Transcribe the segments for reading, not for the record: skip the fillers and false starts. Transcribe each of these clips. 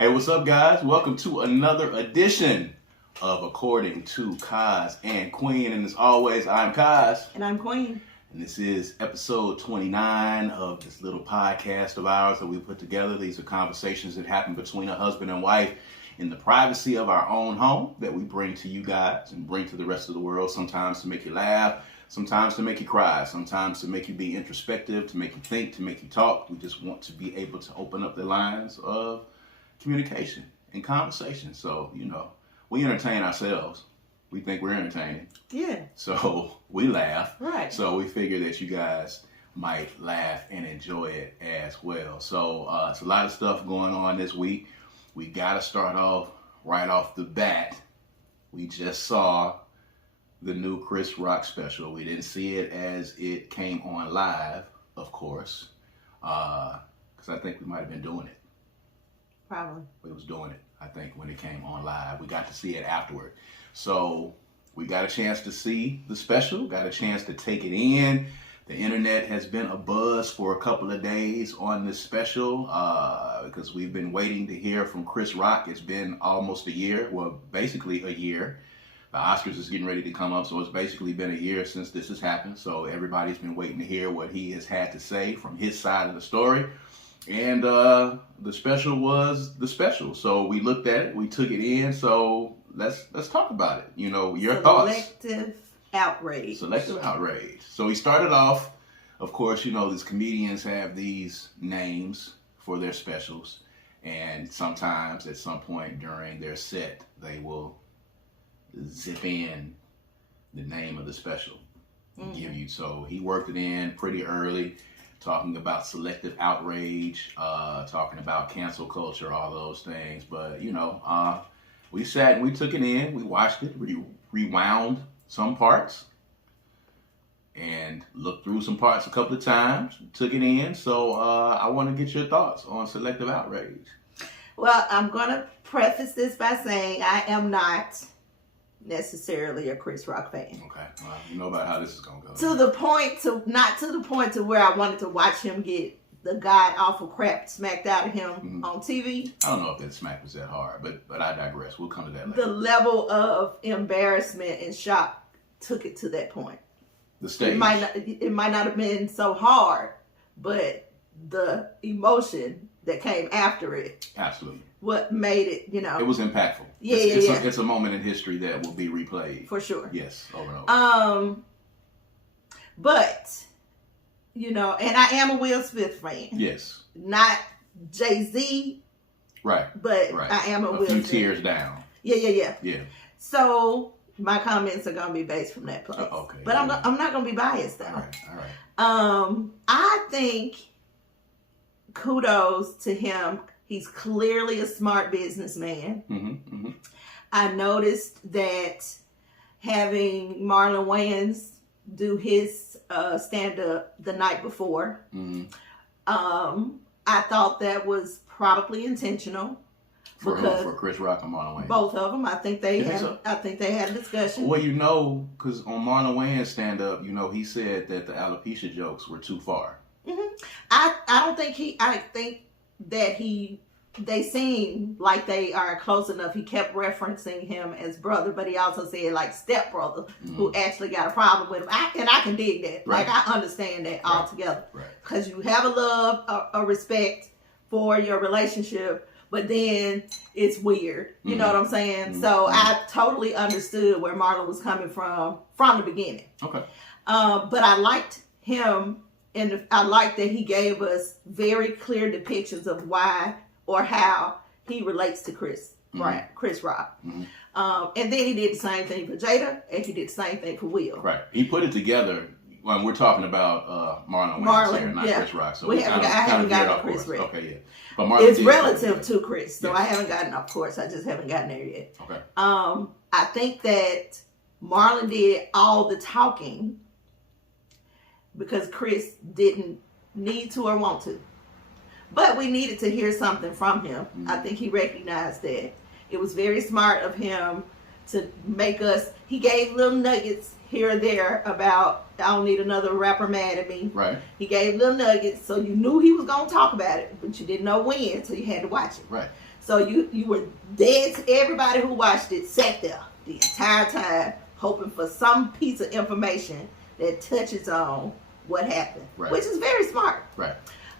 Hey, what's up, guys? Welcome to another edition of According to Kaz and Queen. And as always, I'm Kaz. And I'm Queen. And this is episode 29 of this little podcast of ours that we put together. These are conversations that happen between a husband and wife in the privacy of our own home that we bring to you guys and bring to the rest of the world, sometimes to make you laugh, sometimes to make you cry, sometimes to make you be introspective, to make you think, to make you talk. We just want to be able to open up the lines of communication and conversation. So, we entertain ourselves. We think we're entertaining. Yeah. So we laugh. Right. So we figure that you guys might laugh and enjoy it as well. So it's a lot of stuff going on this week. We got to start off right off the bat. We just saw the new Chris Rock special. We didn't see it as it came on live, of course, because I think we might have been doing it. Probably. We was doing it, I think, when it came on live. We got to see it afterward. So we got a chance to see the special, got a chance to take it in. The internet has been abuzz for a couple of days on this special because we've been waiting to hear from Chris Rock. It's been almost a year, well, basically a year. The Oscars is getting ready to come up, so it's basically been a year since this has happened. So everybody's been waiting to hear what he has had to say from his side of the story. And the special was the special. So we looked at it, we took it in. So let's talk about it. Your thoughts. Selective outrage. Selective outrage. So he started off, of course, these comedians have these names for their specials. And sometimes at some point during their set, they will zip in the name of the special and give you. So he worked it in pretty early, talking about selective outrage, talking about cancel culture, all those things. But, we sat and we took it in. We watched it. We rewound some parts and looked through some parts a couple of times. Took it in. So I want to get your thoughts on selective outrage. Well, I'm going to preface this by saying I am not necessarily a Chris Rock fan. Okay. Well, you know about how this is going to go. Not to the point to where I wanted to watch him get the god awful crap smacked out of him on TV. I don't know if that smack was that hard, but I digress. We'll come to that later. The level of embarrassment and shock took it to that point. The stage. It might not have been so hard, but the emotion that came after it. Absolutely. What made it, It was impactful. It's a moment in history that will be replayed. For sure. Yes, over and over. But, and I am a Will Smith fan. Yes. Not Jay-Z. Right. But right. I am a Will Smith. A few tiers down. Yeah. So my comments are going to be based from that place. Okay. But I'm not going to be biased, though. All right. I think kudos to him. He's clearly a smart businessman. Mm-hmm. I noticed that having Marlon Wayans do his stand-up the night before, I thought that was probably intentional. For Chris Rock and Marlon Wayans? Both of them. I think they had a discussion. Well, because on Marlon Wayans' stand-up, he said that the alopecia jokes were too far. Mm-hmm. I think that they seem like they are close enough. He kept referencing him as brother, but he also said like stepbrother, who actually got a problem with him. And I can dig that. Right. Like I understand that altogether. Right. Because you have a love, a respect for your relationship, but then it's weird. You know what I'm saying? Mm-hmm. So I totally understood where Marlon was coming from the beginning. Okay. But I liked him. And I like that he gave us very clear depictions of why or how he relates to Chris Rock. Mm-hmm. And then he did the same thing for Jada, and he did the same thing for Will. Right. He put it together. When we're talking about Marlon Wayans here, not Chris Rock. So I haven't gotten Chris Rock. Okay, yeah. But Marlon it's relative to Chris, so yes. I haven't gotten, of course, I just haven't gotten there yet. Okay. I think that Marlon did all the talking because Chris didn't need to or want to. But we needed to hear something from him. Mm-hmm. I think he recognized that. It was very smart of him to make us, he gave little nuggets here or there about, I don't need another rapper mad at me. Right. He gave little nuggets, so you knew he was going to talk about it, but you didn't know when, so you had to watch it. Right. So you were dead to everybody who watched it, sat there the entire time, hoping for some piece of information that touches on what happened, right. which is very smart. Right.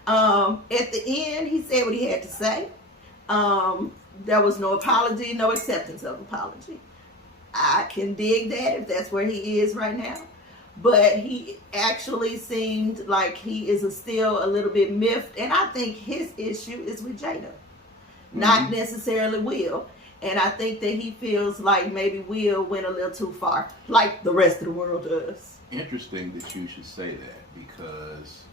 At the end, he said what he had to say. There was no apology, no acceptance of apology. I can dig that if that's where he is right now. But he actually seemed like he is still a little bit miffed. And I think his issue is with Jada, not necessarily Will. And I think that he feels like maybe Will went a little too far, like the rest of the world does. Interesting that you should say that, because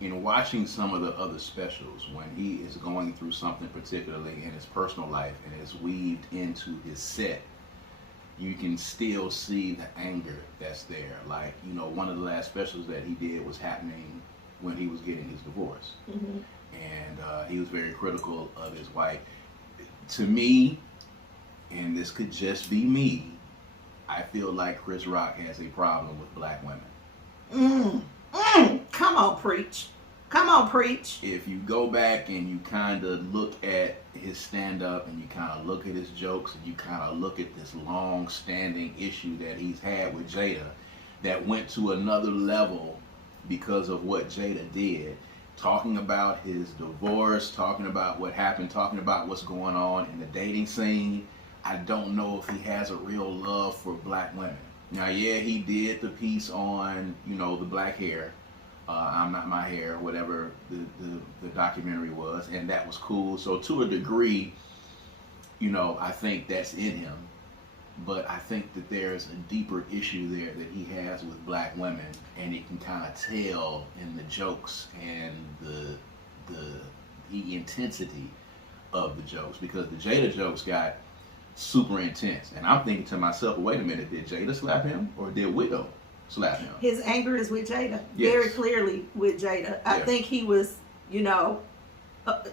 in watching some of the other specials, when he is going through something particularly in his personal life and is weaved into his set, you can still see the anger that's there. Like, you know, one of the last specials that he did was happening when he was getting his divorce. Mm-hmm. And he was very critical of his wife. To me, and this could just be me, I feel like Chris Rock has a problem with black women. Come on, preach. Come on, preach. If you go back and you kind of look at his stand-up and you kind of look at his jokes and you kind of look at this long-standing issue that he's had with Jada that went to another level because of what Jada did, talking about his divorce, talking about what happened, talking about what's going on in the dating scene, I don't know if he has a real love for black women. Now, yeah, he did the piece on, you know, the black hair. I'm Not My Hair, whatever the documentary was, and that was cool. So to a degree, you know, I think that's in him. But I think that there's a deeper issue there that he has with black women, and you can kind of tell in the jokes and the intensity of the jokes, because the Jada jokes got super intense. And I'm thinking to myself, wait a minute, did Jada slap him or did Will slap him? His anger is with Jada. Yes. Very clearly with Jada. I think he was, you know,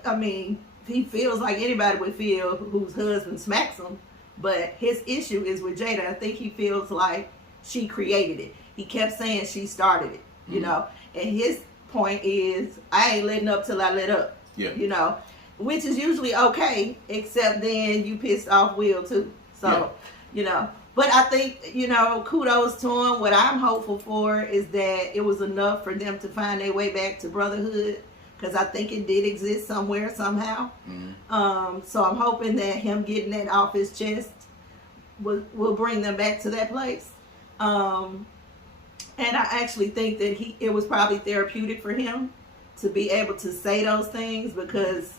I mean, he feels like anybody would feel whose husband smacks him. But his issue is with Jada. I think he feels like she created it. He kept saying she started it, you know. And his point is, I ain't letting up till I let up, you know. Which is usually okay, except then you pissed off Will too. So, you know. But I think, you know, kudos to him. What I'm hopeful for is that it was enough for them to find their way back to brotherhood. Because I think it did exist somewhere, somehow. So I'm hoping that him getting that off his chest will bring them back to that place. And I actually think that it was probably therapeutic for him to be able to say those things, because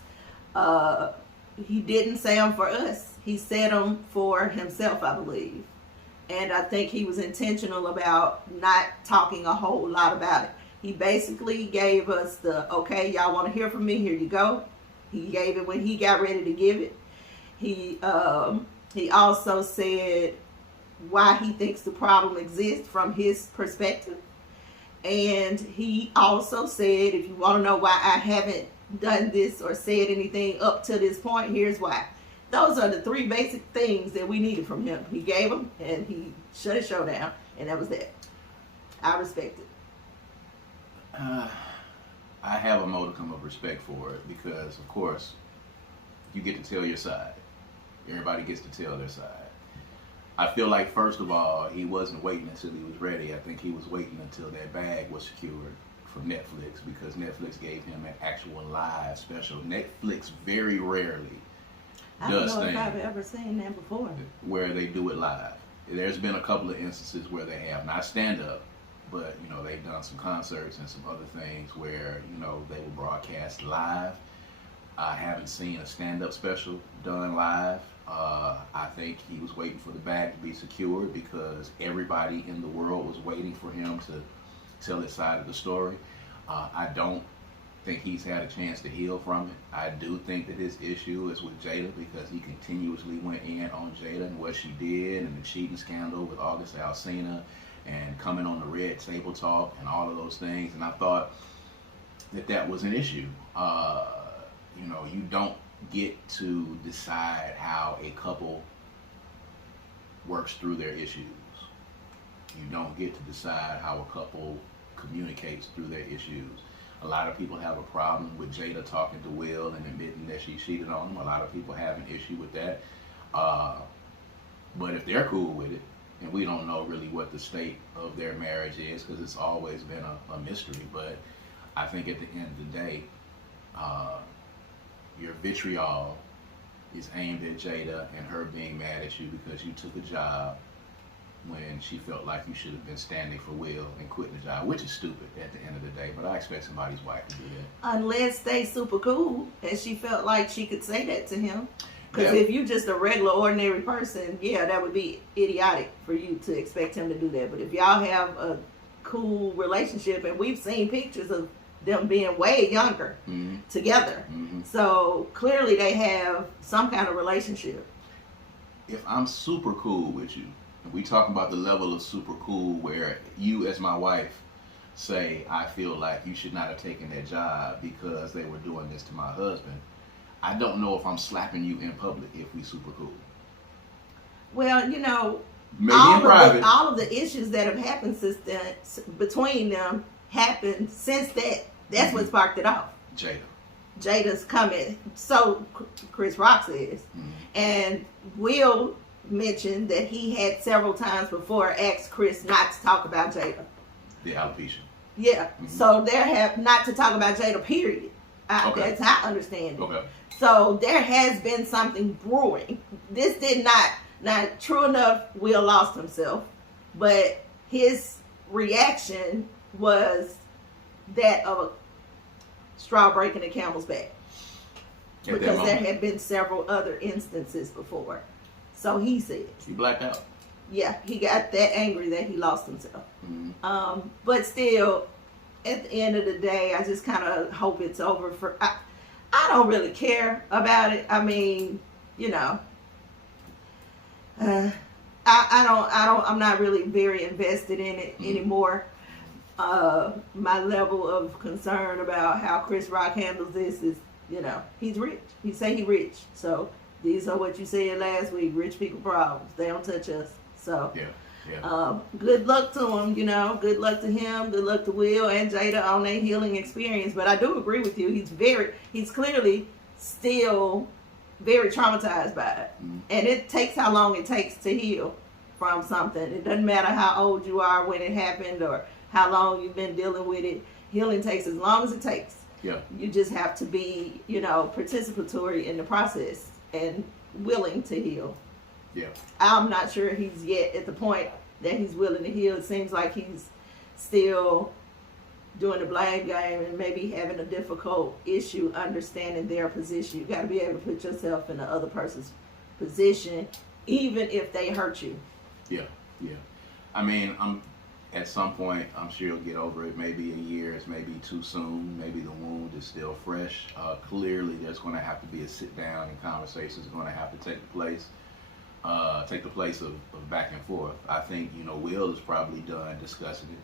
he didn't say them for us. He said them for himself, I believe. And I think he was intentional about not talking a whole lot about it. He basically gave us the, okay, y'all want to hear from me? Here you go. He gave it when he got ready to give it. He also said why he thinks the problem exists from his perspective. And he also said, if you want to know why I haven't done this or said anything up to this point, here's why. Those are the three basic things that we needed from him. He gave them, and he shut his show down, and that was that. I respect it. I have a modicum of respect for it because, of course, you get to tell your side. Everybody gets to tell their side. I feel like, first of all, he wasn't waiting until he was ready. I think he was waiting until that bag was secured from Netflix, because Netflix gave him an actual live special. Netflix very rarely does things. I don't know if I've ever seen that before. Where they do it live. There's been a couple of instances where they have, not stand-up, but, you know, they've done some concerts and some other things where, you know, they will broadcast live. I haven't seen a stand-up special done live. I think he was waiting for the bag to be secured because everybody in the world was waiting for him to tell his side of the story. I don't think he's had a chance to heal from it. I do think that his issue is with Jada, because he continuously went in on Jada and what she did and the cheating scandal with August Alsina and coming on the Red Table Talk and all of those things. And I thought that was an issue. You know, you don't get to decide how a couple works through their issues. You don't get to decide how a couple communicates through their issues. A lot of people have a problem with Jada talking to Will and admitting that she cheated on him. A lot of people have an issue with that. But if they're cool with it, and we don't know really what the state of their marriage is, because it's always been a mystery, but I think at the end of the day, your vitriol is aimed at Jada and her being mad at you because you took a job when she felt like you should have been standing for Will and quitting the job, which is stupid at the end of the day, but I expect somebody's wife to do that. Unless they super cool and she felt like she could say that to him. Because Yeah. if you just a regular, ordinary person, yeah, that would be idiotic for you to expect him to do that. But if y'all have a cool relationship, and we've seen pictures of them being way younger together, so clearly they have some kind of relationship. If I'm super cool with you, and we talking about the level of super cool where you as my wife say, I feel like you should not have taken that job because they were doing this to my husband, I don't know if I'm slapping you in public if we super cool. Well, you know, Maybe in private. all of the issues that have happened since then, between them happened since that. That's what sparked it off. Jada's comment. So Chris Rock says. And Will mentioned that he had several times before asked Chris not to talk about Jada. The alopecia. Yeah. So there have not to talk about Jada, period. Okay. That's how I understand it. Okay. So there has been something brewing. This did not true enough, Will lost himself, but his reaction was that of a straw breaking the camel's back. Because there had been several other instances before. So he says. He blacked out. Yeah, he got that angry that he lost himself. But still, at the end of the day, I just kind of hope it's over for... I don't really care about it. I mean, you know, I'm not really very invested in it anymore. My level of concern about how Chris Rock handles this is, you know, he's rich. He say he rich. So these are what you said last week, rich people problems. They don't touch us. So good luck to him, you know, good luck to him, good luck to Will and Jada on their healing experience. But I do agree with you. He's clearly still very traumatized by it. And it takes how long it takes to heal from something. It doesn't matter how old you are when it happened or how long you've been dealing with it. Healing takes as long as it takes. Yeah. You just have to be, you know, participatory in the process and willing to heal. Yeah. I'm not sure he's yet at the point that he's willing to heal. It seems like he's still doing the blame game and maybe having a difficult issue understanding their position. You got to be able to put yourself in the other person's position, even if they hurt you. Yeah. I mean, at some point, I'm sure you'll get over it. Maybe a year is maybe too soon. Maybe the wound is still fresh. Clearly, there's going to have to be a sit down and conversations are going to have to take place of back and forth. I think, you know, Will is probably done discussing it.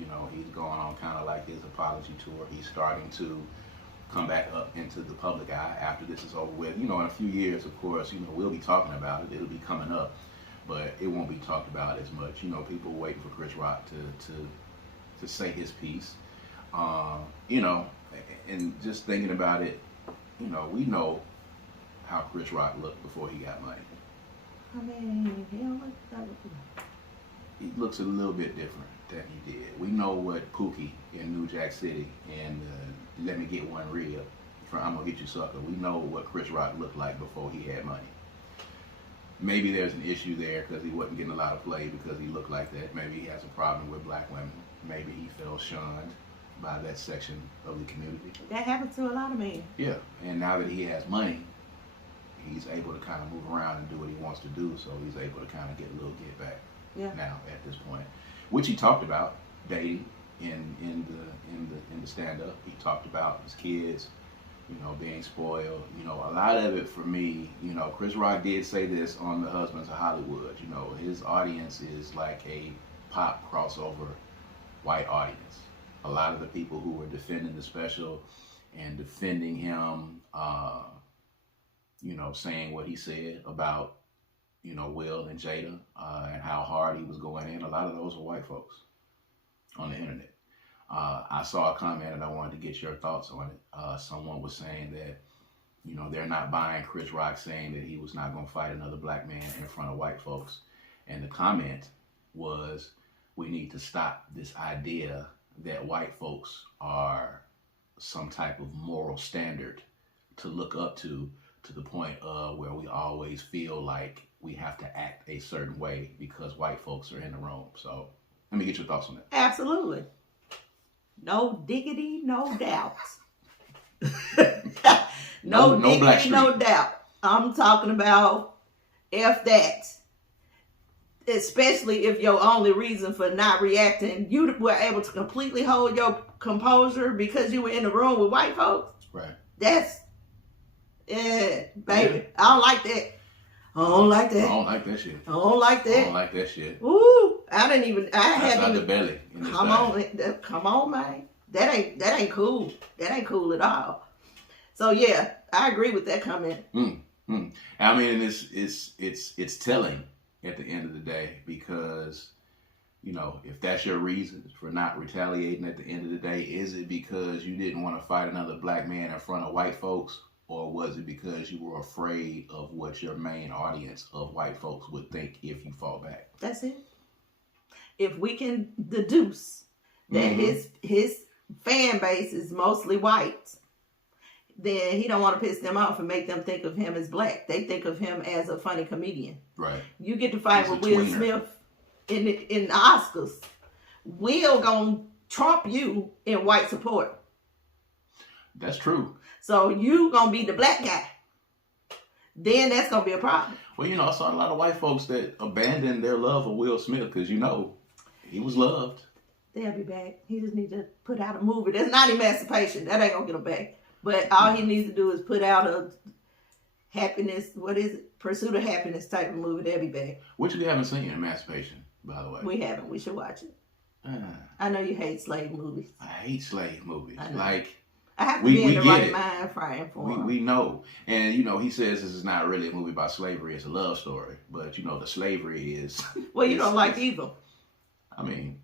You know, he's going on kind of like his apology tour. He's starting to come back up into the public eye after this is over with. You know, in a few years, of course, you know, we'll be talking about it. It'll be coming up, but it won't be talked about as much. You know, people waiting for Chris Rock to say his piece. You know, and just thinking about it, you know, we know how Chris Rock looked before he got money. I mean, he don't look that good. He looks a little bit different than he did. We know what Pookie in New Jack City and Let Me Get One Rib from I'm Gonna Get You Sucker. We know what Chris Rock looked like before he had money. Maybe there's an issue there because he wasn't getting a lot of play because he looked like that. Maybe he has a problem with black women. Maybe he felt shunned by that section of the community. That happens to a lot of men. Yeah, and now that he has money, he's able to kind of move around and do what he wants to do, so he's able to kind of get a little get back now at this point, which he talked about dating in the stand-up. He talked about his kids, you know, being spoiled. You know, a lot of it for me, you know, Chris Rock did say this on The Husbands of Hollywood. You know, his audience is like a pop crossover white audience. A lot of the people who were defending the special and defending him, you know, saying what he said about, Will and Jada, and how hard he was going in. A lot of those were white folks on the internet. I saw a comment and I wanted to get your thoughts on it. Someone was saying that, they're not buying Chris Rock saying that he was not going to fight another black man in front of white folks. And the comment was, we need to stop this idea that white folks are some type of moral standard to look up to the point of where we always feel like we have to act a certain way because white folks are in the room. So let me get your thoughts on that. Absolutely. No diggity, no doubt. no diggity, no doubt. I'm talking about F that. Especially if your only reason for not reacting, you were able to completely hold your composure because you were in the room with white folks. Right. That's, baby. Yeah. I don't like that. I don't like that. I don't like that shit. I don't like that. I don't like that shit. Ooh, I didn't even. That's out the belly. Come on, man. That ain't cool. That ain't cool at all. So yeah, I agree with that comment. I mean, it's telling at the end of the day because, if that's your reason for not retaliating at the end of the day, is it because you didn't want to fight another black man in front of white folks, or was it because you were afraid of what your main audience of white folks would think if you fall back? That's it. If we can deduce that his fan base is mostly white, then he don't want to piss them off and make them think of him as black. They think of him as a funny comedian. Right. You get to fight with Will Smith in the Oscars. Will gonna trump you in white support. That's true. So you gonna be the black guy. Then that's gonna be a problem. Well, I saw a lot of white folks that abandoned their love of Will Smith because he was loved. They'll be back. He just needs to put out a movie. That's not Emancipation. That ain't gonna get him back. But all he needs to do is put out a happiness, Pursuit of Happiness type of movie. They'll be back. Which we haven't seen, Emancipation, by the way. We haven't. We should watch it. I know you hate slave movies. I hate slave movies. I have to be in the right mind frame for him. We know. And, he says this is not really a movie about slavery. It's a love story. But, the slavery is... Well, you don't like either. I mean...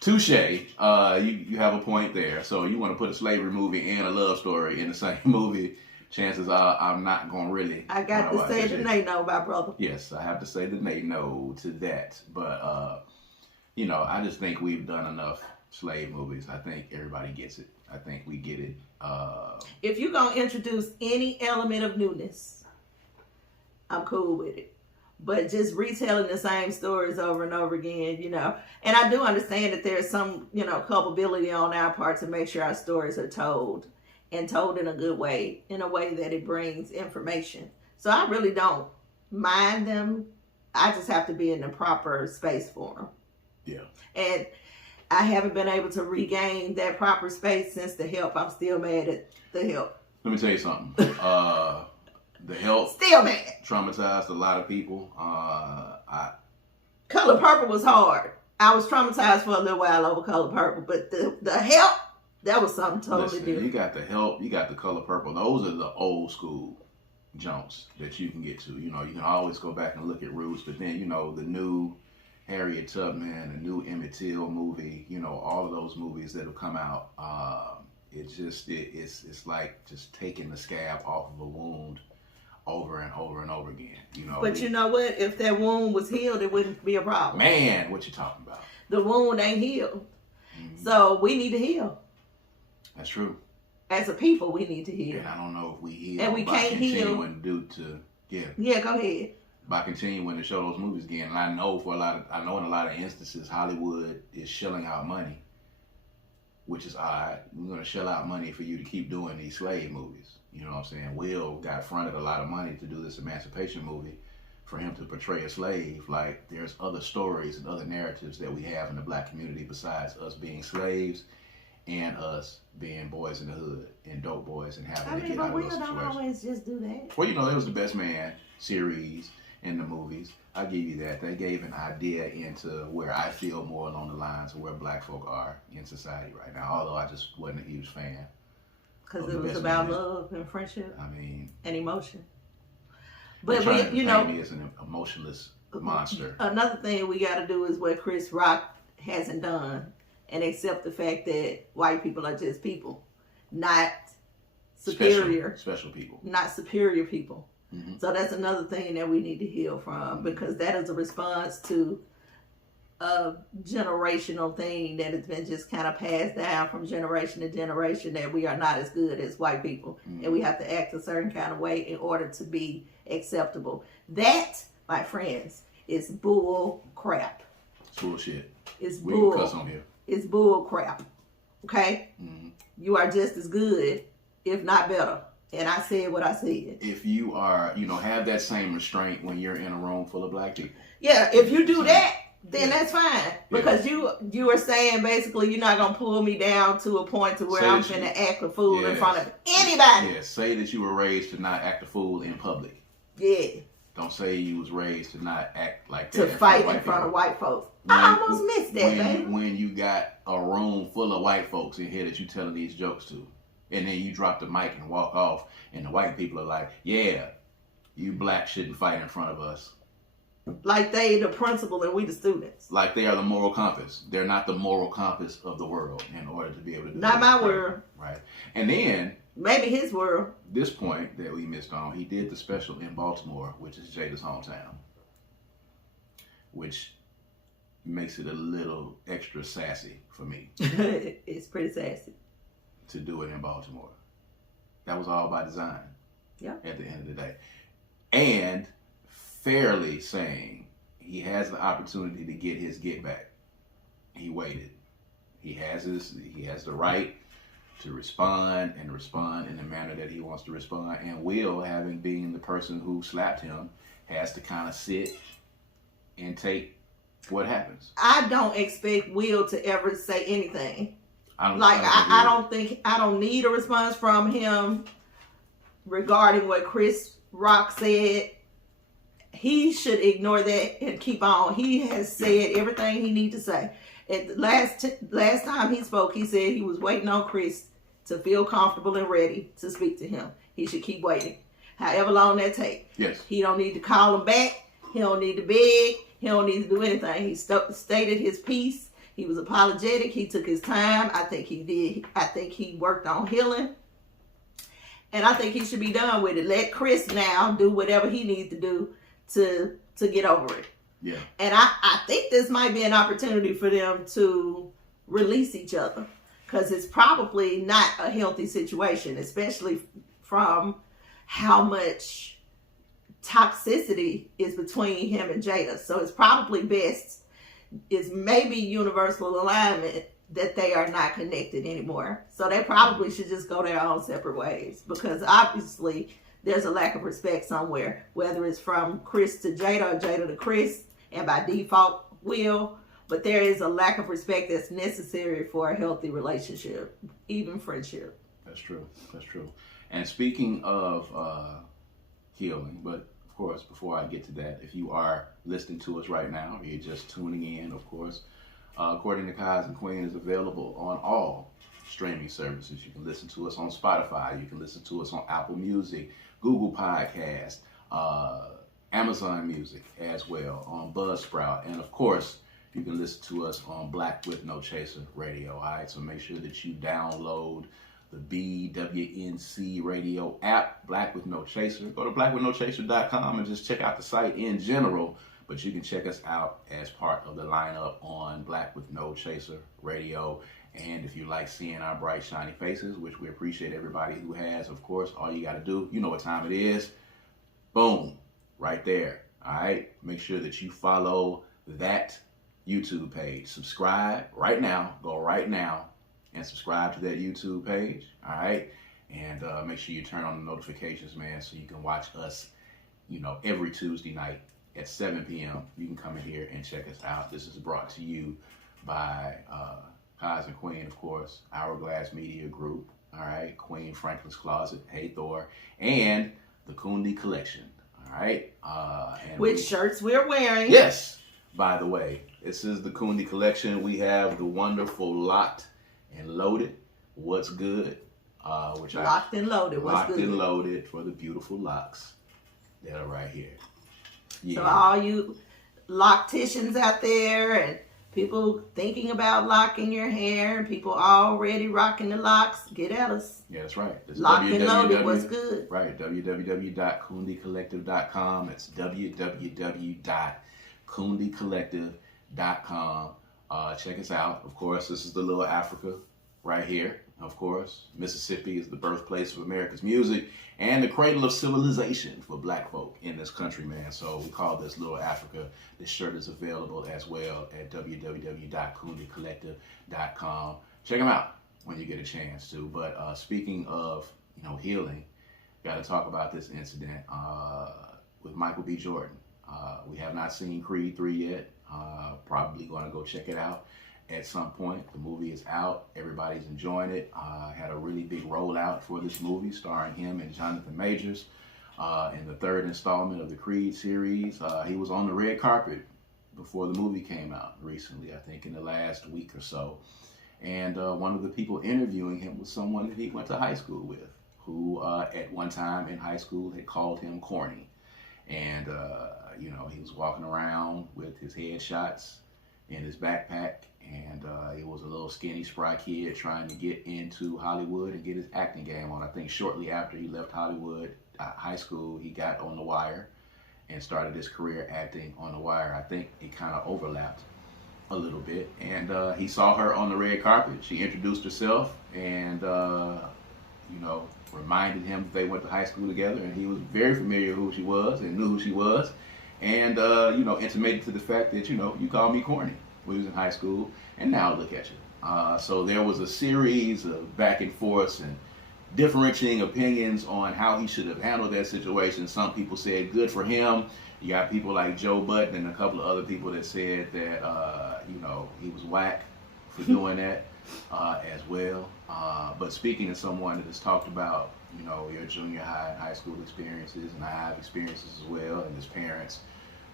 Touche. You have a point there. So you want to put a slavery movie and a love story in the same movie. Chances are I'm not going to really... I got to say the nay no, my brother. Yes, I have to say the nay no to that. But, I just think we've done enough slave movies. I think everybody gets it. I think we get it. If you're going to introduce any element of newness, I'm cool with it. But just retelling the same stories over and over again, And I do understand that there's some, culpability on our part to make sure our stories are told and told in a good way, in a way that it brings information. So I really don't mind them. I just have to be in the proper space for them. Yeah. And I haven't been able to regain that proper space since The Help. I'm still mad at The Help. Let me tell you something. The Help still mad. Traumatized a lot of people. Color Purple was hard. I was traumatized for a little while over Color Purple, but the Help, that was something totally different. You got The Help, you got the Color Purple. Those are the old school jumps that you can get to. You can always go back and look at roots, but then the new Harriet Tubman, the new Emmett Till movie, all of those movies that have come out. It's like just taking the scab off of a wound over and over and over again. But you know what? If that wound was healed, it wouldn't be a problem. Man, what you talking about? The wound ain't healed. Mm-hmm. So we need to heal. That's true. As a people, we need to heal. And I don't know if we heal. And we can't heal. Yeah, go ahead. By continuing to show those movies again. And I know in a lot of instances, Hollywood is shelling out money, which is odd. We're going to shell out money for you to keep doing these slave movies. You know what I'm saying? Will got fronted a lot of money to do this Emancipation movie for him to portray a slave. Like, there's other stories and other narratives that we have in the black community besides us being slaves and us being boys in the hood and dope boys and having to get out of those situations. Will don't always just do that. Well, it was the Best Man series in the movies. I give you that. They gave an idea into where I feel more along the lines of where black folk are in society right now, although I just wasn't a huge fan. Because it was about love and friendship. I mean... and emotion. But trying we, to paint me as an emotionless monster. Another thing we got to do is what Chris Rock hasn't done, and accept the fact that white people are just people, not superior. Special people. Not superior people. Mm-hmm. So that's another thing that we need to heal from, because that is a response to a generational thing that has been just kind of passed down from generation to generation, that we are not as good as white people, and we have to act a certain kind of way in order to be acceptable. That, my friends, is bull crap. It's bullshit. It's we bull. can cuss on here. It's bull crap. Okay? Mm-hmm. You are just as good, if not better. And I said what I said. If you are, have that same restraint when you're in a room full of black people. Yeah, if you do that, then that's fine. Because you are saying basically you're not going to pull me down to a point to where I'm finna act a fool in front of anybody. Yeah, say that you were raised to not act a fool in public. Yeah. Don't say you was raised to not act like that. To fight in front of white folks. I almost missed that, baby. When you got a room full of white folks in here that you telling these jokes to, and then you drop the mic and walk off, and the white people are like, yeah, you black shouldn't fight in front of us. Like they the principal and we the students. Like they are the moral compass. They're not the moral compass of the world in order to be able to do Not that. my world. Right. And then maybe his world. This point that we missed on, he did the special in Baltimore, which is Jada's hometown, which makes it a little extra sassy for me. It's pretty sassy. To do it in Baltimore. That was all by design. Yeah. At the end of the day. And fairly saying he has the opportunity to get his get back. He waited. He has the right to respond in the manner that he wants to respond. And Will, having been the person who slapped him, has to kind of sit and take what happens. I don't expect Will to ever say anything. I don't need a response from him regarding what Chris Rock said. He should ignore that and keep on. He has said everything he needs to say. At the last time he spoke, he said he was waiting on Chris to feel comfortable and ready to speak to him. He should keep waiting, however long that takes. Yes. He don't need to call him back. He don't need to beg. He don't need to do anything. He stated his piece. He was apologetic. He took his time. I think he did. I think he worked on healing. And I think he should be done with it. Let Chris now do whatever he needs to do to get over it. Yeah. And I think this might be an opportunity for them to release each other, because it's probably not a healthy situation, especially from how much toxicity is between him and Jada. So it's probably best, is maybe universal alignment, that they are not connected anymore. So they probably should just go their own separate ways, because obviously there's a lack of respect somewhere, whether it's from Chris to Jada or Jada to Chris, and by default Will. But there is a lack of respect that's necessary for a healthy relationship, even friendship. That's true. And speaking of healing, but of course, before I get to that, if you are listening to us right now, or you're just tuning in, of course, According to Kaz Queen is available on all streaming services. You can listen to us on Spotify. You can listen to us on Apple Music, Google Podcast, Amazon Music as well, on Buzzsprout. And of course, you can listen to us on Black with No Chaser Radio. All right, so make sure that you download the BWNC radio app, Black with No Chaser. Go to blackwithnochaser.com and just check out the site in general. But you can check us out as part of the lineup on Black with No Chaser Radio. And if you like seeing our bright, shiny faces, which we appreciate everybody who has, of course, all you got to do, you know what time it is. Boom, right there. All right, make sure that you follow that YouTube page. Subscribe right now. Go right now and subscribe to that YouTube page. All right, and make sure you turn on the notifications, man, so you can watch us, every Tuesday night at 7 p.m. You can come in here and check us out. This is brought to you by Kaz Queen, of course, Hourglass Media Group, all right, Queen Franklin's Closet, Hey Thor, and the Kundi Collection, all right. And shirts we're wearing. Yes, by the way, this is the Kundi Collection. We have the wonderful Locked and Loaded, What's Good, which Locked and Loaded, What's Good. Locked and Loaded for the beautiful locks. that are right here. So all you locticians out there and people thinking about locking your hair and people already rocking the locks, get at us. Yeah, that's right. It's Locked and loaded, what's good? Right, www.kundicollective.com. It's www.kundicollective.com. Check us out. Of course, this is the little Africa right here. Of course, Mississippi is the birthplace of America's music and the cradle of civilization for black folk in this country, man. So we call this Little Africa. This shirt is available as well at www.kundicollective.com. Check them out when you get a chance to. But speaking of, healing, got to talk about this incident with Micheal B. Jordan. We have not seen Creed 3 yet. Probably going to go check it out at some point. The movie is out. Everybody's enjoying it. Had a really big rollout for this movie starring him and Jonathan Majors in the third installment of the Creed series. He was on the red carpet before the movie came out recently, I think in the last week or so. And one of the people interviewing him was someone that he went to high school with, who at one time in high school had called him corny. And, he was walking around with his headshots in his backpack, and he was a little skinny, spry kid trying to get into Hollywood and get his acting game on. I think shortly after he left Hollywood high school, he got on The Wire and started his career acting on The Wire. I think it kind of overlapped a little bit, and he saw her on the red carpet. She introduced herself and reminded him that they went to high school together, and he was very familiar who she was and knew who she was, and intimated to the fact that you called me corny when we was in high school, and now look at you. So there was a series of back and forths and differing opinions on how he should have handled that situation. Some people said good for him. You got people like Joe Budden and a couple of other people that said that he was whack for doing that as well. But speaking of someone that has talked about your junior high and high school experiences, and I have experiences as well, and as parents,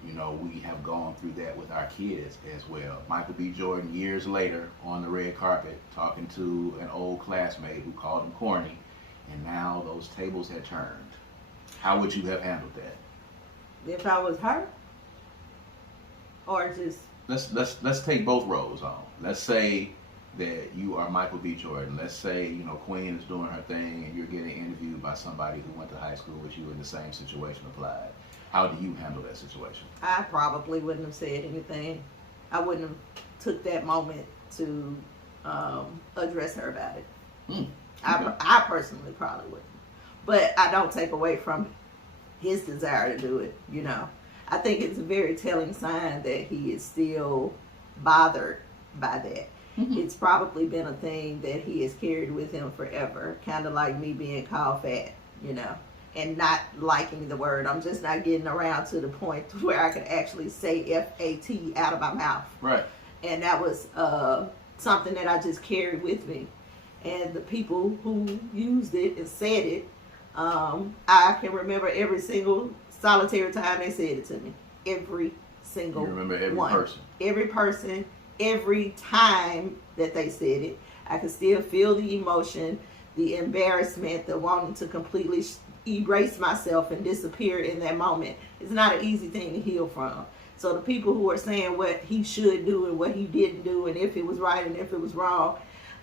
we have gone through that with our kids as well. Micheal B. Jordan, years later, on the red carpet, talking to an old classmate who called him corny, and now those tables had turned. How would you have handled that? If I was her, or just let's take both roles on. Let's say that you are Micheal B. Jordan. Let's say Queen is doing her thing, and you're getting interviewed by somebody who went to high school with you, and the same situation applied. How do you handle that situation? I probably wouldn't have said anything. I wouldn't have took that moment to address her about it. Okay. I personally probably wouldn't. But I don't take away from his desire to do it, I think it's a very telling sign that he is still bothered by that. Mm-hmm. It's probably been a thing that he has carried with him forever, kind of like me being called fat, and not liking the word. I'm just not getting around to the point where I could actually say F-A-T out of my mouth. Right. And that was something that I just carried with me. And the people who used it and said it, I can remember every single solitary time they said it to me. Every single one. You remember every person? Every person, every time that they said it. I could still feel the emotion, the embarrassment, the wanting to completely erase myself and disappear in that moment. It's not an easy thing to heal from. So the people who are saying what he should do and what he didn't do and if it was right and if it was wrong,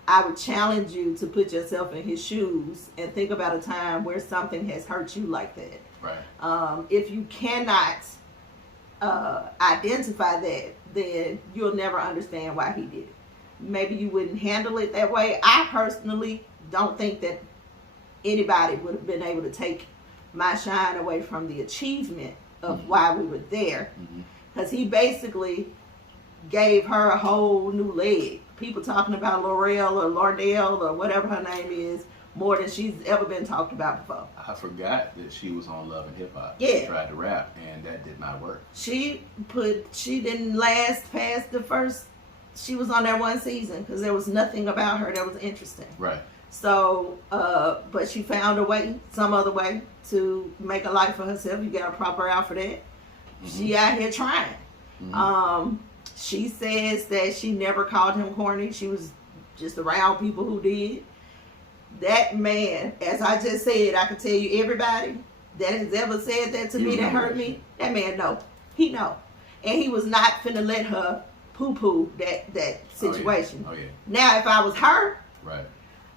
I would challenge you to put yourself in his shoes and think about a time where something has hurt you like that. Right. If you cannot identify that, then you'll never understand why he did it. Maybe you wouldn't handle it that way. I personally don't think that anybody would have been able to take my shine away from the achievement of why we were there. Because he basically gave her a whole new leg. People talking about L'Oreal or Lardell or whatever her name is more than she's ever been talked about before. I forgot that she was on Love and Hip Hop. Yeah. She tried to rap, and that did not work. She didn't last past the first, she was on that one season because there was nothing about her that was interesting. Right. So, but she found a way, some other way to make a life for herself. You got to prop her out for that. She out here trying. She says that she never called him corny. She was just around people who did. That man, as I just said, I could tell you everybody that has ever said that to me that hurt me, that man know. He know. And he was not finna let her poo-poo that situation. Oh, yeah. Now, if I was her, right,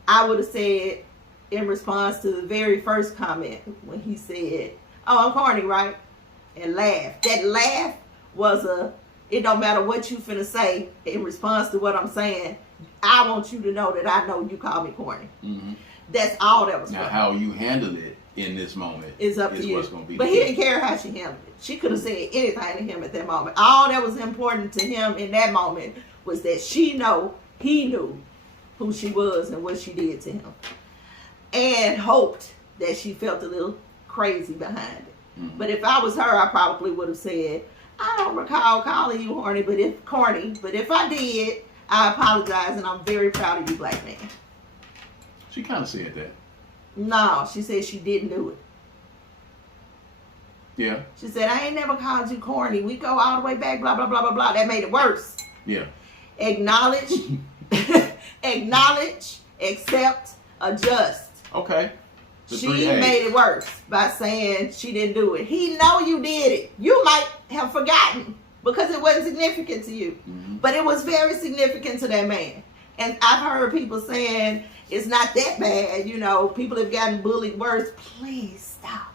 I would have said, in response to the very first comment, when he said, "Oh, I'm corny, right?" and laughed. That laugh was it don't matter what you finna say in response to what I'm saying, I want you to know that I know you call me corny. Mm-hmm. That's all that was. Now, how you handle it in this moment is up to you. What's gonna be but he didn't care how she handled it. She could have said anything to him at that moment. All that was important to him in that moment was that he knew who she was and what she did to him, and hoped that she felt a little crazy behind it. Mm-hmm. But if I was her, I probably would have said, "I don't recall calling you corny, but if I did, I apologize, and I'm very proud of you, black man." She kind of said that. No, she said she didn't do it. Yeah. She said, "I ain't never called you corny. We go all the way back, blah, blah, blah, blah, blah." That made it worse. Yeah. Acknowledge, accept, adjust. Okay. She made it worse by saying she didn't do it. He know you did it. You might have forgotten because it wasn't significant to you. Mm-hmm. But it was very significant to that man. And I've heard people saying it's not that bad. You know, people have gotten bullied worse. Please stop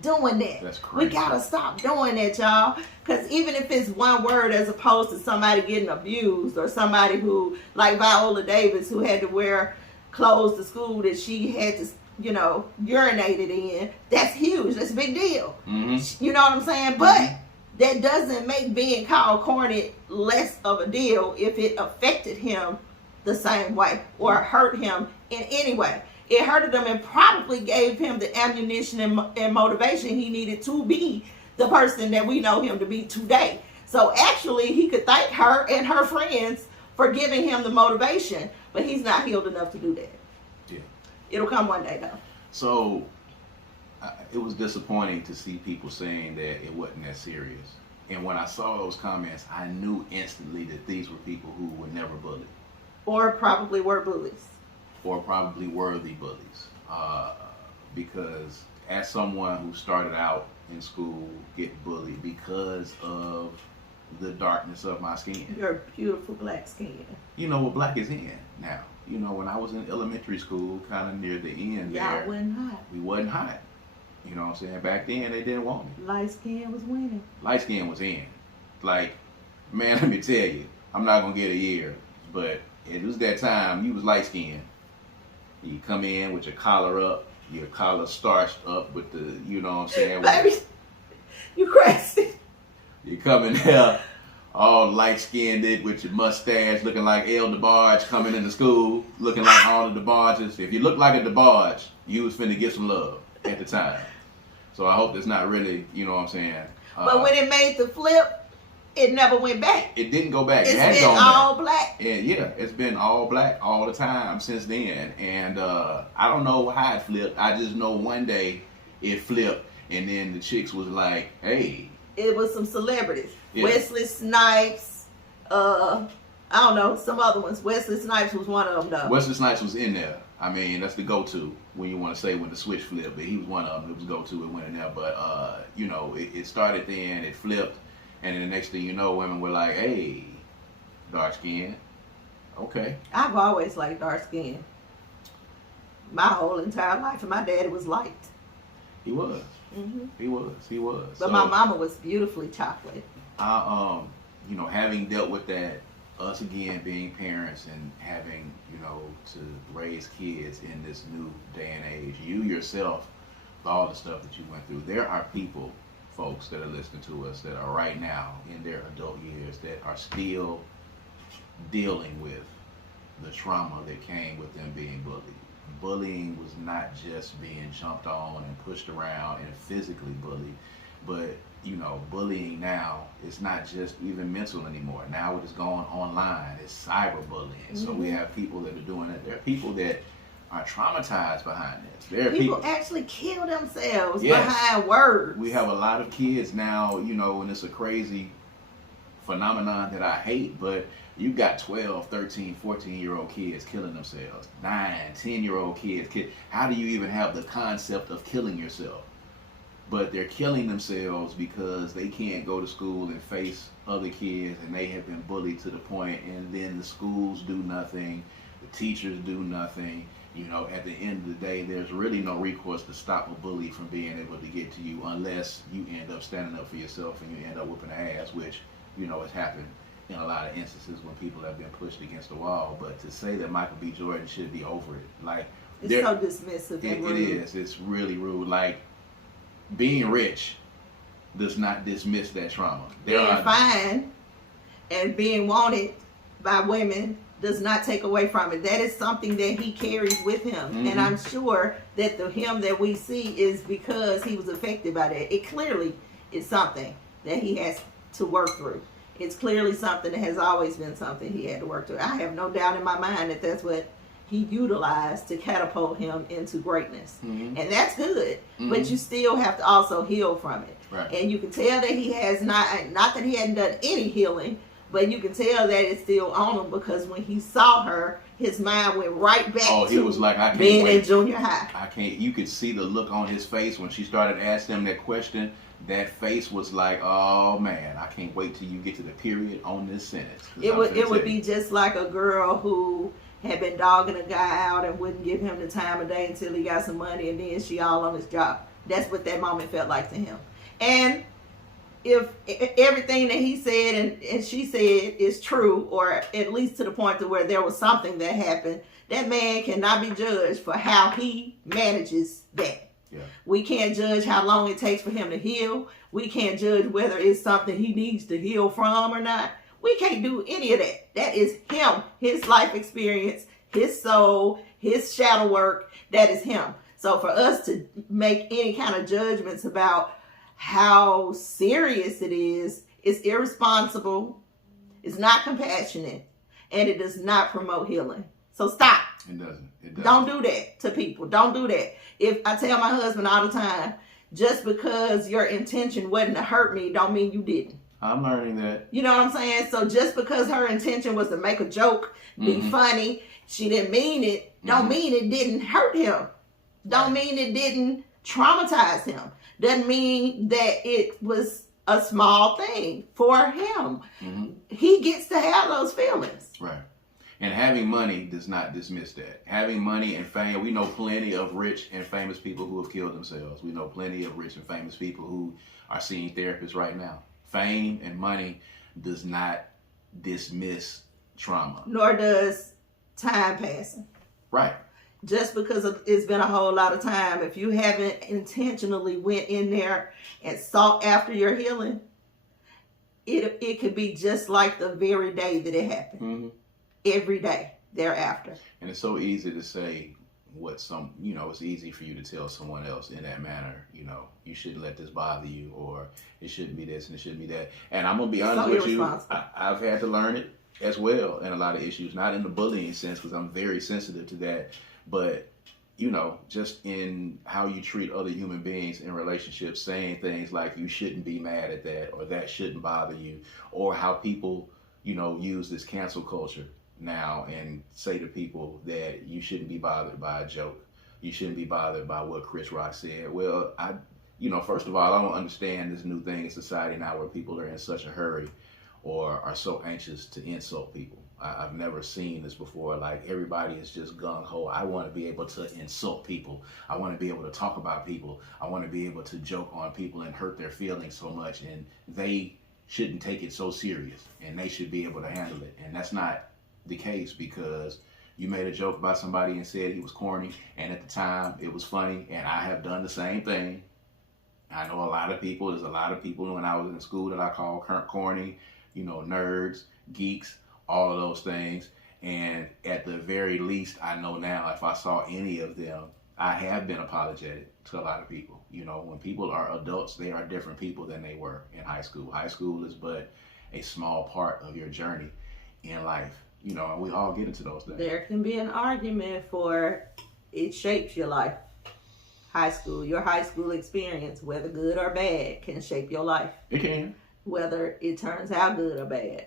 doing that. That's crazy. We got to stop doing that, y'all. Because even if it's one word as opposed to somebody getting abused or somebody who, like Viola Davis, who had to wear clothes to school that she had to, urinated in, that's huge. That's a big deal. Mm-hmm. You know what I'm saying? But that doesn't make being called corny less of a deal if it affected him the same way or hurt him in any way. It hurted him and probably gave him the ammunition and motivation he needed to be the person that we know him to be today. So actually, he could thank her and her friends for giving him the motivation, but he's not healed enough to do that. Yeah. It'll come one day, though. So it was disappointing to see people saying that it wasn't that serious. And when I saw those comments, I knew instantly that these were people who were never bullied. Or probably were bullies. Or probably were the bullies. Because as someone who started out in school getting bullied because of the darkness of my skin. Your beautiful black skin. You know what black is in now. You know, when I was in elementary school, kind of near the end Y'all wasn't hot. We wasn't hot. You know what I'm saying? Back then, they didn't want me. Light skin was winning. Light skin was in. Like, man, let me tell you, I'm not going to get a year, but it was that time you was light skinned. You come in with your collar up, your collar starched up with the, you know what I'm saying? Baby, you crazy. You come in there all light-skinned with your mustache, looking like El DeBarge coming into school, looking like all the DeBarges. If you look like a DeBarge, you was finna get some love at the time. So I hope that's not really, you know what I'm saying? But when it made the flip, it never went back. It didn't go back. It's been all black. And yeah, it's been all black all the time since then. And I don't know how it flipped. I just know one day it flipped, and then the chicks was like, hey. It was some celebrities. Yeah. Wesley Snipes, I don't know, some other ones. Wesley Snipes was one of them, though. Wesley Snipes was in there. I mean, that's the go-to when you want to say when the switch flipped. But he was one of them. It was go-to. It went in there. But, it started then. It flipped. And then the next thing you know, women were like, hey, dark skin. Okay. I've always liked dark skin. My whole entire life. And my daddy was light. He was. Mm-hmm. He was. But so, my mama was beautifully chocolate. Having dealt with that, us again being parents and having, to raise kids in this new day and age, you yourself, all the stuff that you went through, there are people, folks, that are listening to us that are right now in their adult years that are still dealing with the trauma that came with them being bullied. Bullying was not just being jumped on and pushed around and physically bullied, but bullying now is not just even mental anymore. Now it is going online. It's cyberbullying. Mm-hmm. So we have people that are doing it. There are people that are traumatized behind this. There are people actually kill themselves behind words. We have a lot of kids now, and it's a crazy phenomenon that I hate, but you got 12, 13, 14-year-old kids killing themselves. 9, 10-year-old kids. How do you even have the concept of killing yourself? but they're killing themselves because they can't go to school and face other kids, and they have been bullied to the point, and then the schools do nothing, the teachers do nothing. You know, at the end of the day, there's really no recourse to stop a bully from being able to get to you unless you end up standing up for yourself and you end up whooping ass, which, you know, has happened in a lot of instances when people have been pushed against the wall. But to say that Micheal B. Jordan should be over it, like, it's so dismissive. It is. It's really rude. Like, being rich does not dismiss that trauma. Being fine and being wanted by women does not take away from it. That is something that he carries with him. Mm-hmm. And I'm sure that the him that we see is because he was affected by that. It clearly is something that he has to work through. It's clearly something that has always been something he had to work through. I have no doubt in my mind that that's what he utilized to catapult him into greatness. Mm-hmm. And that's good. Mm-hmm. But you still have to also heal from it. Right. And you can tell that he has not that he hadn't done any healing, but you can tell that it's still on him, because when he saw her, his mind went right back he was like, I can't being wait. in junior high. I can't. You could see the look on his face when she started asking him that question. That face was like, oh man, I can't wait till you get to the period on this sentence. It would be just like a girl who had been dogging a guy out and wouldn't give him the time of day until he got some money, and then she all on his job. That's what that moment felt like to him. And if everything that he said and she said is true, or at least to the point to where there was something that happened, that man cannot be judged for how he manages that. Yeah. We can't judge how long it takes for him to heal. We can't judge whether it's something he needs to heal from or not. We can't do any of that. That is him, his life experience, his soul, his shadow work. That is him. So for us to make any kind of judgments about how serious it is irresponsible, it's not compassionate, and it does not promote healing. So stop. It doesn't. Don't do that to people. Don't do that. If I tell my husband all the time, just because your intention wasn't to hurt me, don't mean you didn't. I'm learning that. You know what I'm saying? So just because her intention was to make a joke, be funny, she didn't mean it, don't mean it didn't hurt him. Don't mean it didn't traumatize him. Doesn't mean that it was a small thing for him. Mm-hmm. He gets to have those feelings. Right. And having money does not dismiss that. Having money and fame, we know plenty of rich and famous people who have killed themselves. We know plenty of rich and famous people who are seeing therapists right now. Fame and money does not dismiss trauma. Nor does time passing. Right. Just because it's been a whole lot of time, if you haven't intentionally went in there and sought after your healing, it could be just like the very day that it happened. Mm-hmm. Every day thereafter. And it's so easy to say it's easy for you to tell someone else in that manner, you shouldn't let this bother you, or it shouldn't be this and it shouldn't be that. And I'm going to be honest with you, I've had to learn it as well in a lot of issues, not in the bullying sense, because I'm very sensitive to that, but just in how you treat other human beings in relationships, saying things like you shouldn't be mad at that, or that shouldn't bother you, or how people, use this cancel culture now and say to people that you shouldn't be bothered by a joke. You shouldn't be bothered by what Chris Rock said. Well, first of all, I don't understand this new thing in society now where people are in such a hurry or are so anxious to insult people. I've never seen this before. Like, everybody is just gung-ho. I want to be able to insult people. I want to be able to talk about people. I want to be able to joke on people and hurt their feelings so much. And they shouldn't take it so serious. And they should be able to handle it. And that's not the case, because you made a joke about somebody and said he was corny. And at the time, it was funny. And I have done the same thing. I know there's a lot of people when I was in school that I called corny, nerds, geeks, all of those things. And at the very least, I know now if I saw any of them, I have been apologetic to a lot of people. When people are adults, they are different people than they were in high school. High school is but a small part of your journey in life. And we all get into those things. There can be an argument for it shapes your life. Your high school experience, whether good or bad, can shape your life. It can. Whether it turns out good or bad.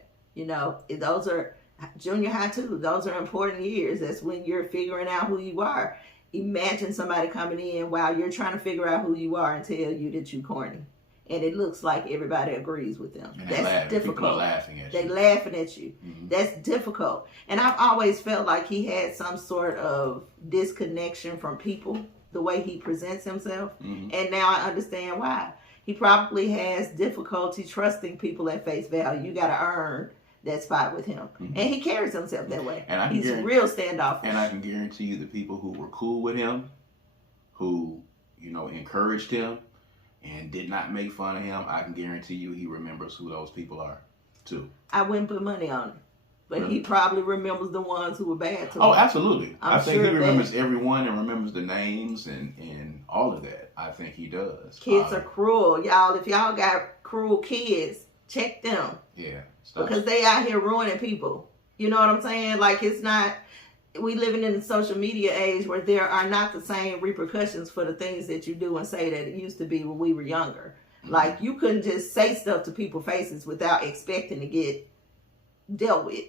Those are junior high too. Those are important years. That's when you're figuring out who you are. imagine somebody coming in while you're trying to figure out who you are and tell you that you corny. And it looks like everybody agrees with them. And that's difficult. People are laughing at you. They laughing at you. Mm-hmm. That's difficult. And I've always felt like he had some sort of disconnection from people, the way he presents himself. Mm-hmm. And now I understand why. He probably has difficulty trusting people at face value. You got to earn that spot with him. Mm-hmm. And he carries himself that way. And he's real standoffish. And I can guarantee you the people who were cool with him, who, encouraged him, and did not make fun of him, I can guarantee you he remembers who those people are, too. I wouldn't put money on it. But he probably remembers the ones who were bad to him. Oh, absolutely. I think he remembers everyone and remembers the names and all of that. I think he does. Kids are cruel. Y'all, if y'all got cruel kids, check them. Yeah. Because they out here ruining people. You know what I'm saying? Like, it's not... We living in the social media age where there are not the same repercussions for the things that you do and say that it used to be when we were younger. Mm-hmm. Like, you couldn't just say stuff to people's faces without expecting to get dealt with,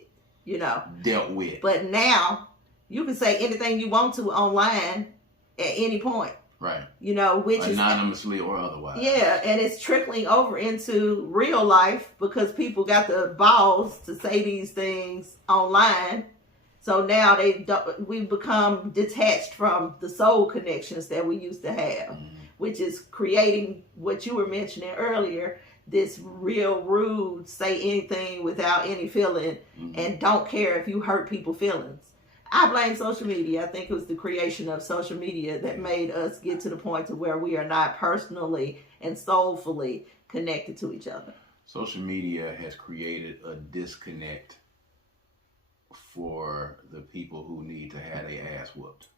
Dealt with. But now, you can say anything you want to online at any point. Right. Which anonymously or otherwise. Yeah, and it's trickling over into real life because people got the balls to say these things online. So now we've become detached from the soul connections that we used to have, which is creating what you were mentioning earlier, this real rude, say anything without any feeling, and don't care if you hurt people's feelings. I blame social media. I think it was the creation of social media that made us get to the point to where we are not personally and soulfully connected to each other. Social media has created a disconnect for the people who need to have their ass whooped.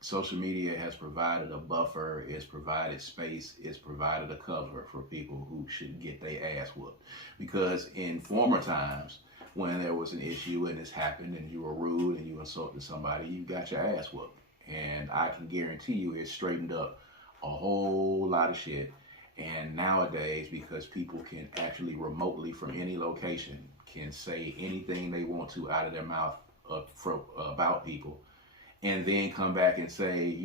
Social media has provided a buffer, it's provided space, it's provided a cover for people who should get their ass whooped. Because in former times, when there was an issue and this happened and you were rude and you insulted somebody, you got your ass whooped. And I can guarantee you it straightened up a whole lot of shit. And nowadays, because people can actually remotely from any location can say anything they want to out of their mouth about people, and then come back and say,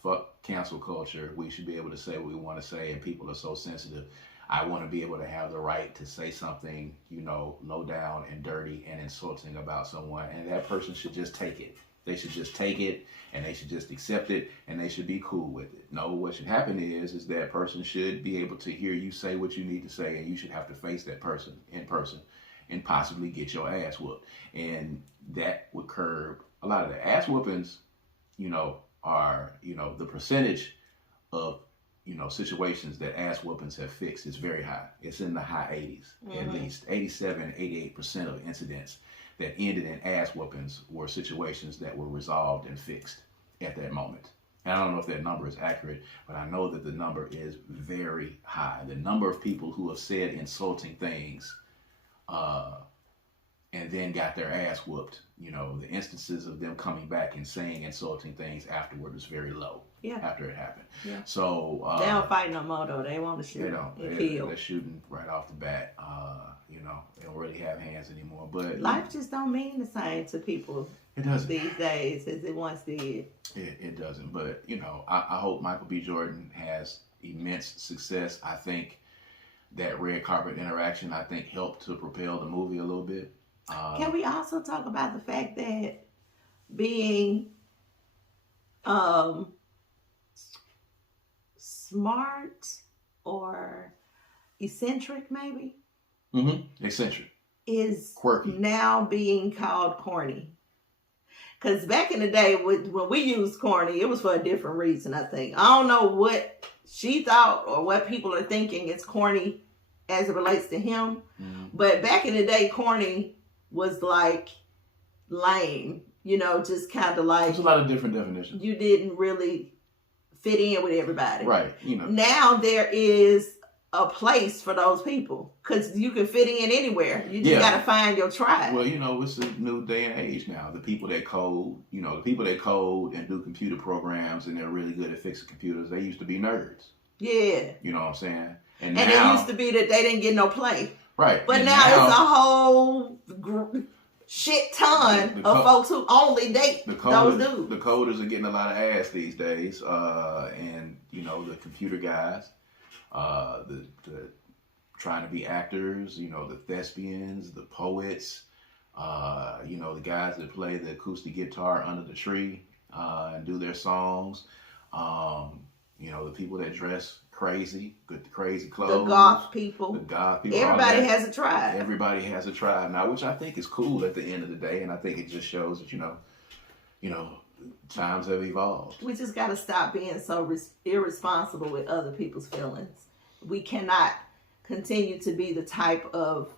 fuck cancel culture. We should be able to say what we want to say, and people are so sensitive. I want to be able to have the right to say something, low down and dirty and insulting about someone, and that person should just take it. They should just take it, and they should just accept it, and they should be cool with it. No, what should happen is that person should be able to hear you say what you need to say, and you should have to face that person in person and possibly get your ass whooped. And that would curb a lot of the ass whoopings, are, the percentage of, situations that ass whoopings have fixed is very high. It's in the high 80s, at least 87, 88% of incidents that ended in ass whoopings were situations that were resolved and fixed at that moment. And I don't know if that number is accurate, but I know that the number is very high. The number of people who have said insulting things and then got their ass whooped, the instances of them coming back and saying insulting things afterward is very low. Yeah. After it happened. Yeah. So they don't fight no more though. They want to shoot. They're shooting right off the bat. They don't really have hands anymore. But life just don't mean the same to people. It doesn't these days as it once did. It doesn't. But I hope Micheal B. Jordan has immense success. I think that red carpet interaction helped to propel the movie a little bit. Can we also talk about the fact that being smart or eccentric, maybe? Eccentric. Is quirky. Now being called corny. Because back in the day, when we used corny, it was for a different reason, I think. I don't know what she thought or what people are thinking is corny as it relates to him. But back in the day, corny was like lame, just kind of like... There's a lot of different definitions. You didn't really fit in with everybody. Right. Now there is a place for those people because you can fit in anywhere. You just got to find your tribe. Well, it's a new day and age now. The people that code, and do computer programs and they're really good at fixing computers, they used to be nerds. Yeah. You know what I'm saying? And now, it used to be that they didn't get no play. Right. But now it's a whole shit ton of folks who only date those dudes. The coders are getting a lot of ass these days, and you know, the computer guys, the trying to be actors, you know, the thespians, the poets, you know, the guys that play the acoustic guitar under the tree and do their songs, you know, the people that dress crazy, with the crazy clothes. The goth people. Everybody has a tribe. Everybody has a tribe now, which I think is cool at the end of the day, and I think it just shows that, you know, times have evolved. We just got to stop being so irresponsible with other people's feelings. We cannot continue to be the type of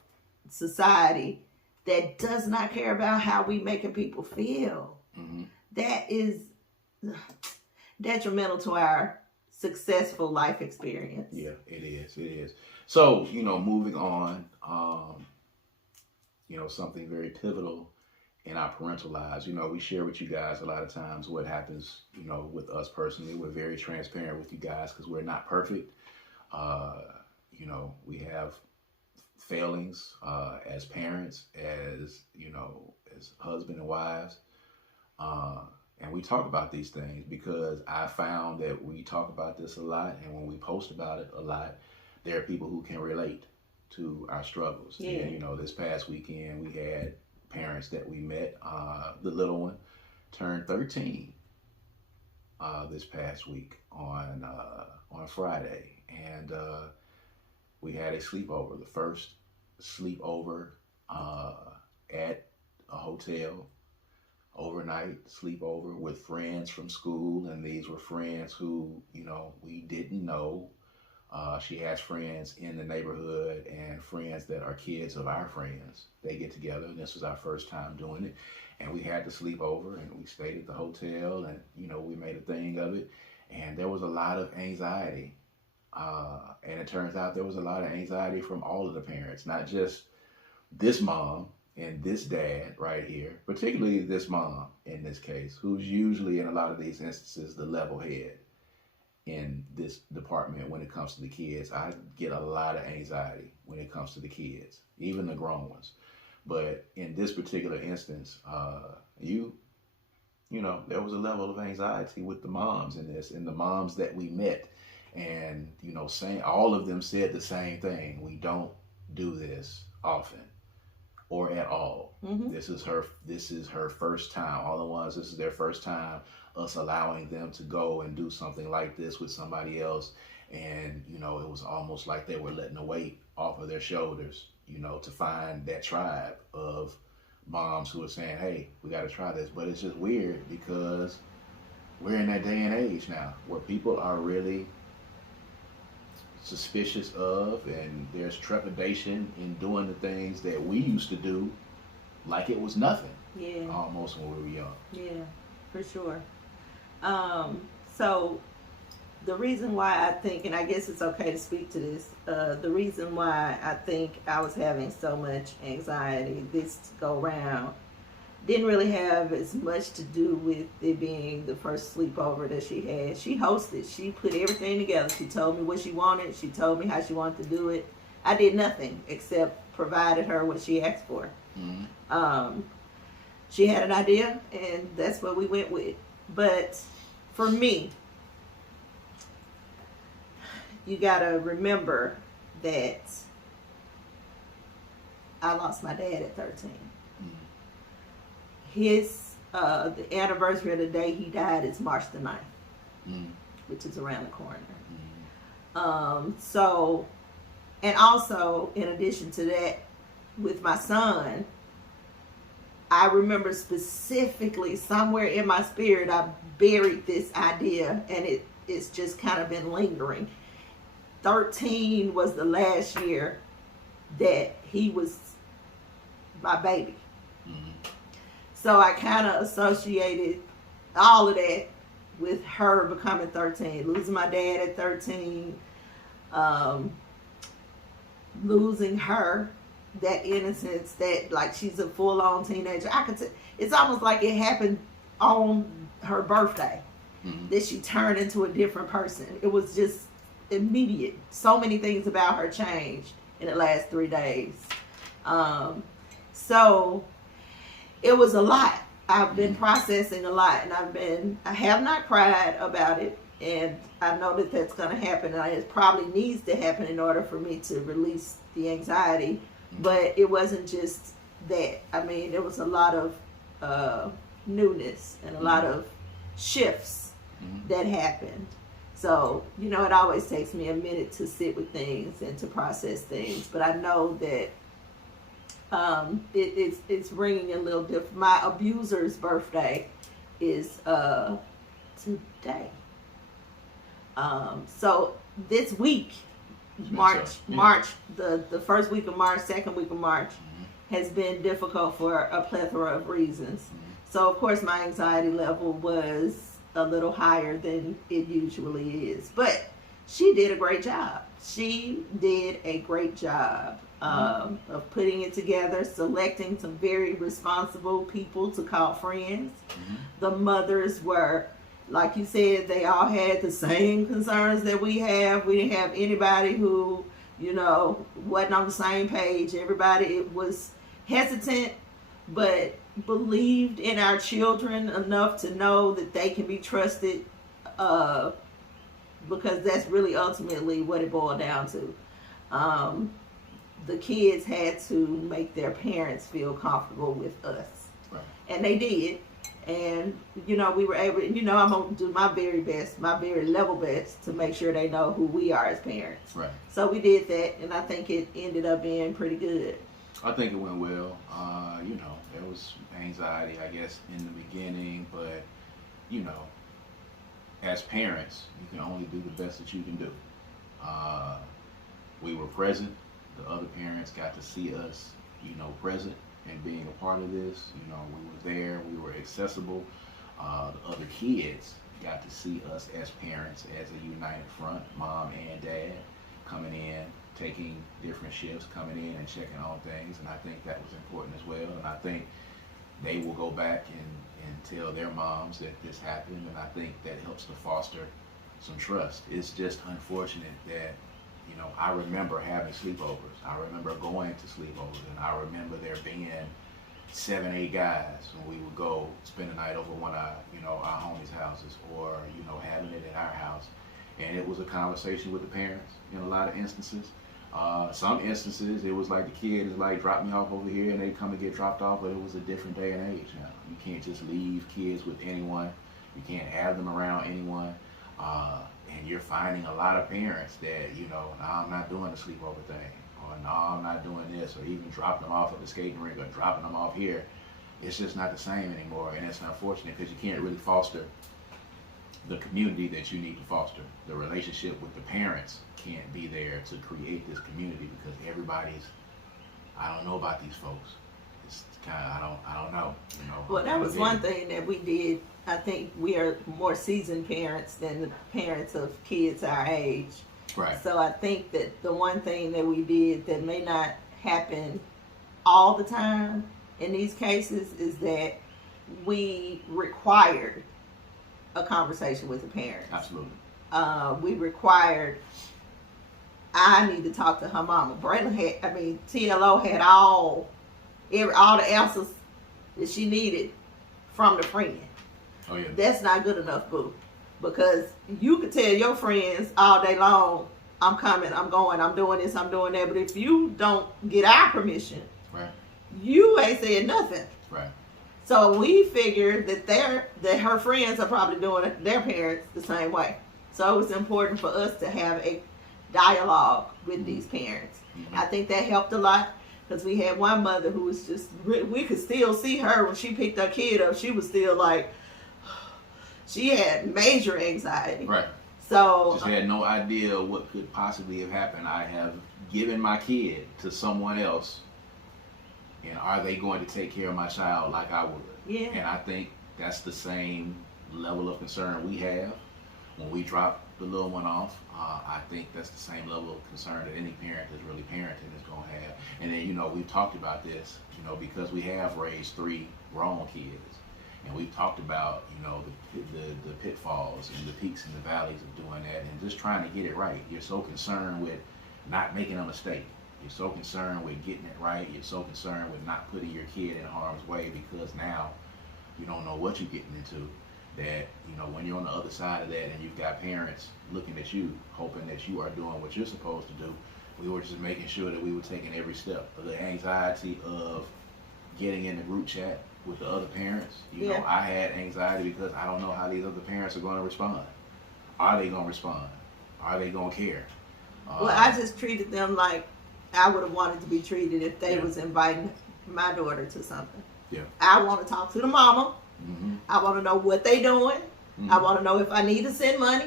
society that does not care about how we making people feel. Mm-hmm. That is detrimental to our successful life experience. Yeah, it is. So, you know, moving on, you know, something very pivotal in our parental lives. You know, we share with you guys a lot of times what happens, you know, with us personally. We're very transparent with you guys because we're not perfect. You know, we have failings as parents, as, you know, as husband and wives. And we talk about these things because I found that we talk about this a lot, and when we post about it a lot, there are people who can relate to our struggles. Yeah. And, you know, this past weekend we had parents that we met. The little one turned 13 this past week on Friday, and we had a sleepover, the first sleepover at a hotel. Overnight sleepover with friends from school, and these were friends who, you know, we didn't know. She has friends in the neighborhood and friends that are kids of our friends. They get together, and this was our first time doing it. And we had to sleep over, and we stayed at the hotel, and, you know, we made a thing of it. And there was a lot of anxiety. And it turns out there was a lot of anxiety from all of the parents, not just this mom and this dad right here, particularly this mom in this case, who's usually in a lot of these instances the level head in this department when it comes to the kids. I get a lot of anxiety when it comes to the kids, even the grown ones. But in this particular instance, you know, there was a level of anxiety with the moms in this, and the moms that we met, and, you know, saying all of them said the same thing. We don't do this often. Or at all. Mm-hmm. This is her first time. All the ones, this is their first time us allowing them to go and do something like this with somebody else. And, you know, it was almost like they were letting the weight off of their shoulders, you know, to find that tribe of moms who are saying, hey, we got to try this. But it's just weird because we're in that day and age now where people are really suspicious of, and there's trepidation in doing the things that we used to do like it was nothing. Yeah. Almost when we were young. Yeah, for sure. So the reason why I think, and I guess it's okay to speak to this, the reason why I think I was having so much anxiety this go round didn't really have as much to do with it being the first sleepover that she had. She hosted. She put everything together. She told me what she wanted. She told me how she wanted to do it. I did nothing except provided her what she asked for. Mm-hmm. She had an idea, and that's what we went with. But for me, you gotta remember that I lost my dad at 13. His the anniversary of the day he died is March the 9th, which is around the corner. So, and also in addition to that, with my son, I remember specifically somewhere in my spirit I buried this idea, and it's just kind of been lingering. 13 was the last year that he was my baby. So I kind of associated all of that with her becoming 13, losing my dad at 13, losing her, that innocence, that like she's a full-on teenager. It's almost like it happened on her birthday, that she turned into a different person. It was just immediate. So many things about her changed in the last 3 days. So it was a lot. I've been processing a lot, and I have not cried about it, and I know that that's going to happen, and it probably needs to happen in order for me to release the anxiety. But it wasn't just that. I mean, there was a lot of newness and a lot of shifts that happened. So, you know, it always takes me a minute to sit with things and to process things, but I know that it's ringing a little different. My abuser's birthday is today. So this week, March, the first week of March, second week of March, has been difficult for a plethora of reasons. So of course my anxiety level was a little higher than it usually is, but she did a great job. She did a great job of putting it together, selecting some very responsible people to call friends. The mothers were, like you said, they all had the same concerns that we have. We didn't have anybody who, you know, wasn't on the same page. Everybody was hesitant, but believed in our children enough to know that they can be trusted, because that's really ultimately what it boiled down to. The kids had to make their parents feel comfortable with us. Right. And they did. And, you know, we were able, you know, I'm going to do my very best, my very level best to make sure they know who we are as parents. Right. So we did that, and I think it ended up being pretty good. I think it went well. You know, there was anxiety, I guess, in the beginning, but, you know, as parents, you can only do the best that you can do. We were present. The other parents got to see us, you know, present and being a part of this. You know, we were there, we were accessible. The other kids got to see us as parents, as a united front, mom and dad, coming in, taking different shifts, coming in and checking on things, and I think that was important as well. And I think they will go back and tell their moms that this happened, and I think that helps to foster some trust. It's just unfortunate that, you know, I remember having sleepovers. I remember going to sleepovers, and I remember there being 7, 8 guys when we would go spend the night over one of, you know, our homies' houses, or, you know, having it at our house. And it was a conversation with the parents in a lot of instances. Some instances, it was like the kid is like, drop me off over here, and they come and get dropped off, but it was a different day and age now. You can't just leave kids with anyone. You can't have them around anyone. And you're finding a lot of parents that, you know, no, I'm not doing the sleepover thing, or no, I'm not doing this, or even dropping them off at the skating rink or dropping them off here. It's just not the same anymore, and it's unfortunate because you can't really foster the community that you need to foster. The relationship with the parents can't be there to create this community because everybody's, I don't know about these folks. It's kind of, I don't know. You know. Well, that was one thing that we did. I think we are more seasoned parents than the parents of kids our age. Right. So I think that the one thing that we did that may not happen all the time in these cases is that we required a conversation with the parents. Absolutely. We required, I need to talk to her mama. Braylon had, TLO had all the answers that she needed from the friend. Oh yeah. That's not good enough, boo. Because you could tell your friends all day long, I'm coming, I'm going, I'm doing this, I'm doing that. But if you don't get our permission, right, you ain't saying nothing. Right. So we figured that her friends are probably doing their parents the same way. So it was important for us to have a dialogue with these parents. Mm-hmm. I think that helped a lot because we had one mother who was just, we could still see her when she picked her kid up. She was still like, she had major anxiety. Right. So just had no idea what could possibly have happened. I have given my kid to someone else, and are they going to take care of my child like I would? Yeah. And I think that's the same level of concern we have when we drop the little one off. I think that's the same level of concern that any parent that's really parenting is going to have. And then, you know, we've talked about this, you know, because we have raised 3 grown kids. And we've talked about, you know, the pitfalls and the peaks and the valleys of doing that and just trying to get it right. You're so concerned with not making a mistake. You're so concerned with getting it right. You're so concerned with not putting your kid in harm's way because now you don't know what you're getting into. That, you know, when you're on the other side of that and you've got parents looking at you, hoping that you are doing what you're supposed to do, we were just making sure that we were taking every step. The anxiety of getting in the group chat with the other parents, you know, I had anxiety because I don't know how these other parents are going to respond. Are they going to respond? Are they going to care? Well, I just treated them like I would have wanted to be treated if they was inviting my daughter to something. Yeah. I want to talk to the mama. Mm-hmm. I want to know what they doing. Mm-hmm. I want to know if I need to send money.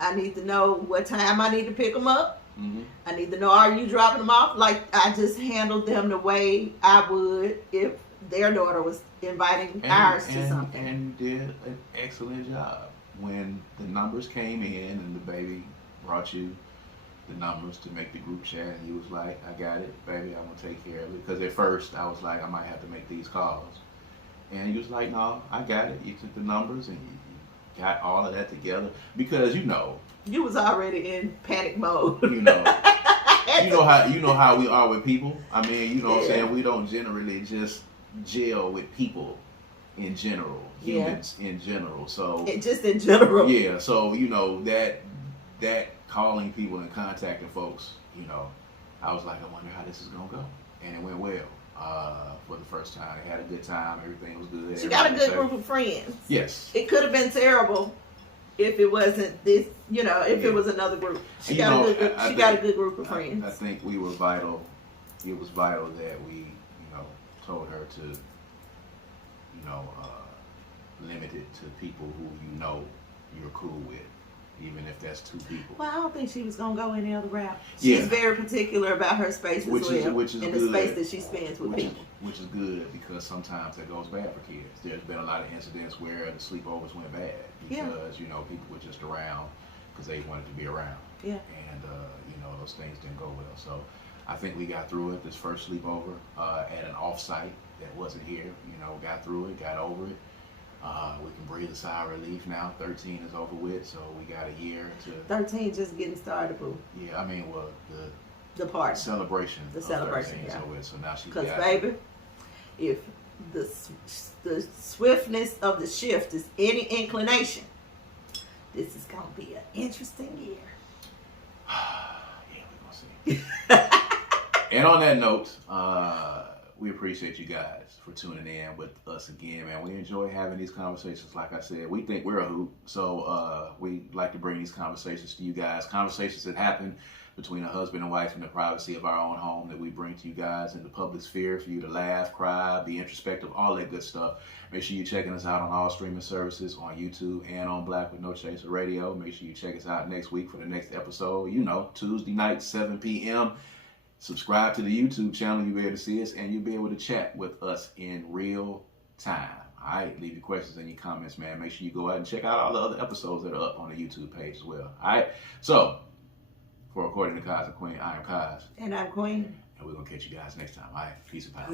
I need to know what time I need to pick them up. Mm-hmm. I need to know, are you dropping them off? Like, I just handled them the way I would if their daughter was inviting ours to something. And you did an excellent job. When the numbers came in and the baby brought you the numbers to make the group chat, and you was like, I got it, baby, I'm going to take care of it. Because at first, I was like, I might have to make these calls. And you was like, no, I got it. You took the numbers and you got all of that together. Because, you know. You was already in panic mode. You know. you know how we are with people. I mean, you know what I'm saying? We don't generally just gel with people in general. Humans in general. So just in general. Yeah. So, you know, that calling people and contacting folks, you know, I was like, I wonder how this is going to go. And it went well. For the first time, they had a good time. Everything was good. She got a good group of friends. Yes. It could have been terrible if it wasn't this, you know, if it was another group. She got a good group of friends. I think we were vital. It was vital that we, you know, told her to, you know, limit it to people who you know you're cool with. Even if that's two people. Well, I don't think she was going to go any other route. She's very particular about her space as well. Which is and good. The space that she spends with people. Which is good because sometimes that goes bad for kids. There's been a lot of incidents where the sleepovers went bad because, you know, people were just around because they wanted to be around. Yeah. And, you know, those things didn't go well. So I think we got through it this first sleepover at an off-site that wasn't here. You know, got through it, got over it. We can breathe a sigh of relief now. 13 is over with, so we got a year to. 13 just getting started, boo. Yeah, I mean, well, the party celebration. The celebration, is over with, so now she's. Because baby, if the swiftness of the shift is any inclination, this is gonna be an interesting year. Yeah, we're gonna see. And on that note, we appreciate you guys for tuning in with us again, man. We enjoy having these conversations. Like I said, we think we're a hoot, so we like to bring these conversations to you guys. Conversations that happen between a husband and wife in the privacy of our own home that we bring to you guys in the public sphere for you to laugh, cry, be introspective, all that good stuff. Make sure you're checking us out on all streaming services, on YouTube and on Black with No Chaser Radio. Make sure you check us out next week for the next episode. You know, Tuesday night, 7 p.m. Subscribe to the YouTube channel. You'll be able to see us, and you'll be able to chat with us in real time. All right, leave your questions and your comments, man. Make sure you go out and check out all the other episodes that are up on the YouTube page as well. All right, so for According to Kaz Queen, I am Kaz. And I'm Queen. And we're going to catch you guys next time. All right, peace and power.